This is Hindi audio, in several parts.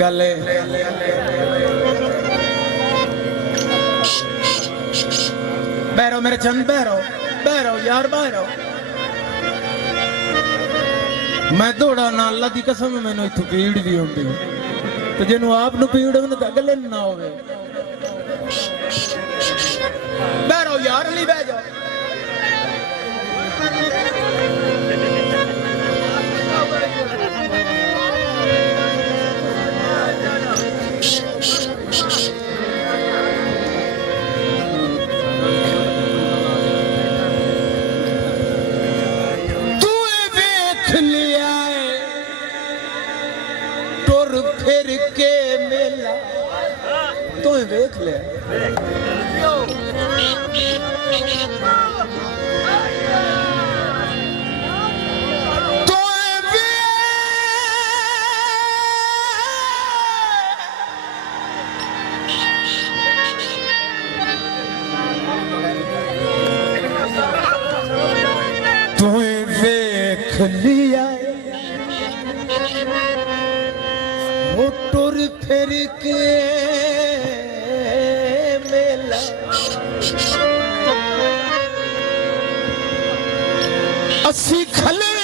गल बैरो मेरे चंद बैरो बैरो यार बैरो मैं दौड़ा ना अल्लाह दी कसम मैनू इत्थों पीड़ भी होंदी ते जिन्हों आप नू पीड़ होवे तां अगले ना होवे बैरो यार अली बह जाओ फिर के मेला तो देख ले तो देख लिया टुर फिर के मेला असी खले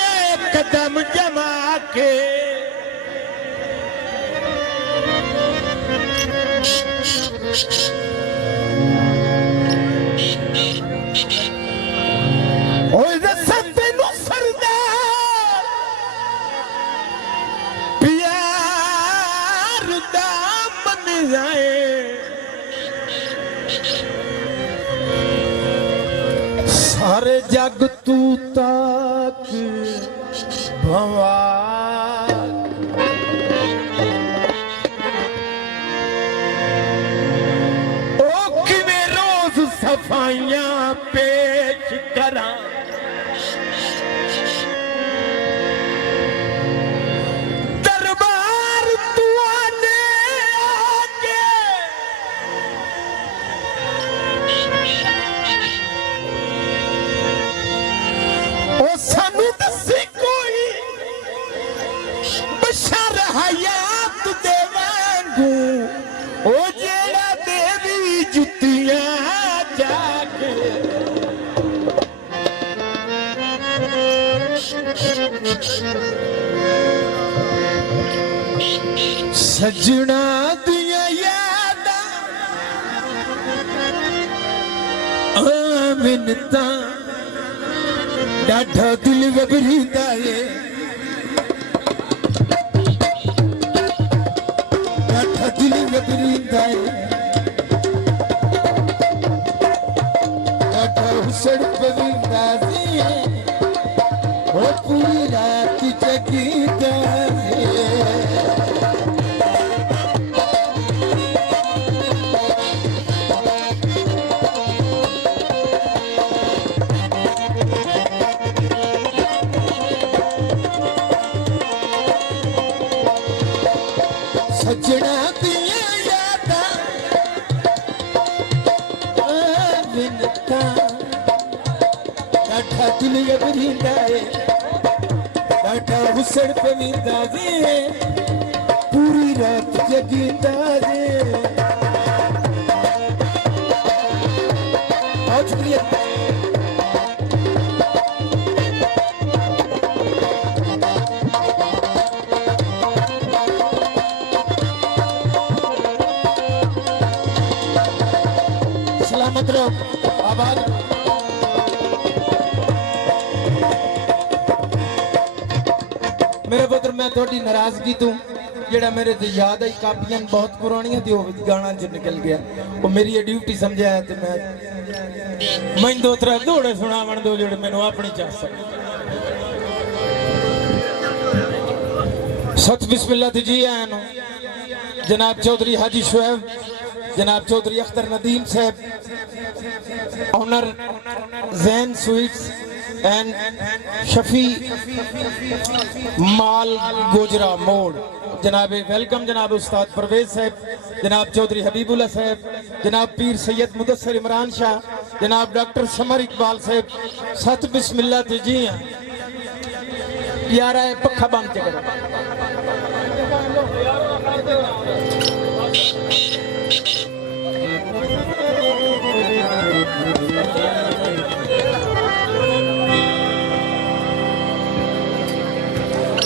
कदम जमा के सारे जग तू तक भवा ओ किवें रोज सफाइयां पेश करा सजना दिया यादा मिन्नता डाढा दिल घबरींदा है डाढा दिल घबरींदा है डाढा हुसड़ पवींदा है वो पूरी रात जगींदा है सजना दिया यादा मिन्नता डाढा दिल घबरींदा है डाढा हुसड़ पवींदा है पूरी रात जगींदा है। बहुत शुक्रिया। सलामत रहो, आबाद मेरे पुत्र मैं थोड़ी नाराजगी तू जेड़ा मेरे ते याद आई कापियां बहुत पुरानियां ते वो गाना च निकल गया वो मेरी ड्यूटी समझा है ते मैं दो त्रै दौड़े सुनावन दो जेड़े मैनू अपनी चाह सके। सच बिस्मिल्लाह ते जी आया नो जनाब चौधरी हाजी शुएब जनाब चौधरी अख्तर नदीम साहब owner Jain sweets and Shafi mall Gojra मोड़ जनाब वेलकम जनाब उस्ताद परवेज साहब जनाब चौधरी हबीबुल्ला साहब जनाब पीर सैयद मुदस्सर इमरान शाह जनाब डॉक्टर समर इकबाल साहब सत बिस्मिल्लाह ते जी यार आए पक्का बंद च करो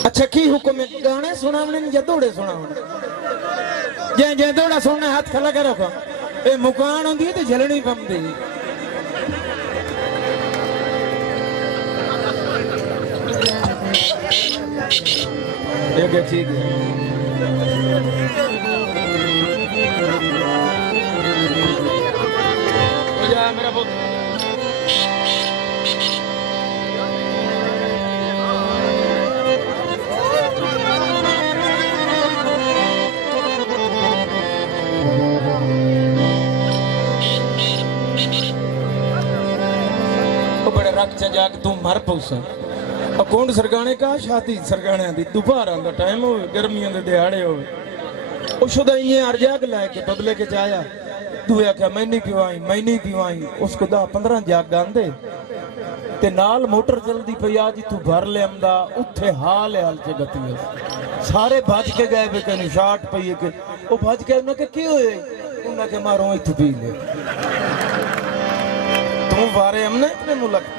अच्छा की हुक्म है गाने सुनावने या दौड़े सुनावने जे जे दौड़ा सुनने हाथ खला के रखो ए मुकान होंदी है तो झलनी पमदी ठीक है हो जा मेरा बहुत बड़े रख च जाके तू मर पौसा अकौंट सरगाने का शादी सरगाने दी दोपहर का टाइम हो गर्मियों के दिहाड़े हो शुदा इं हर जग लैके बदले के चाया तू आख्या मैं नहीं पिवाई उसको 10-15 जग आंदे ते नाल मोटर चलती पई आ जी तू भर लिया उत्थे हाल च गती सारे भज के गए भी तेन शाट पई के वो भज के उन्हें की होए उन्हें के मारो इत्थे पी ले तू वारे हमने इतने मुलक